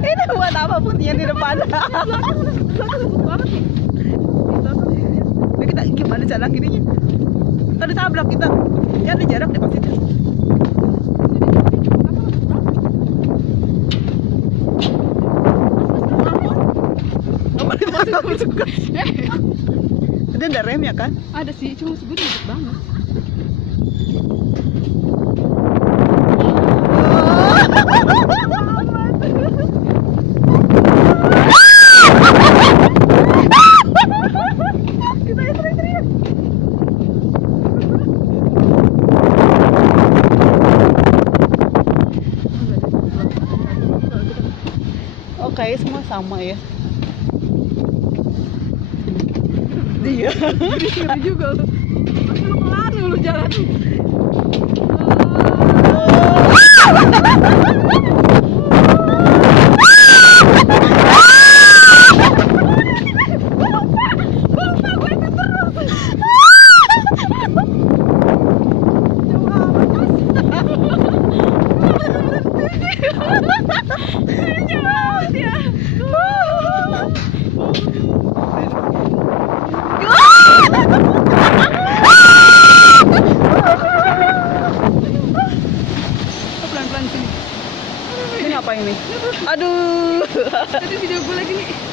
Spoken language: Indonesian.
Ini buat apa putihnya di depan? Ini kita gimana cara kirinya? Tadi tabrak kita. Ya ada jarak deh pasti. Dia ada rem ya kan? Ada sih, cuma sebenarnya ribet banget. Oke, semua sama ya. Dia Ngeri juga lu. Masih lu pelan lu jalan. pelan-pelan sini. Ini apa ini? Aduh. Tadi video gue lagi nih.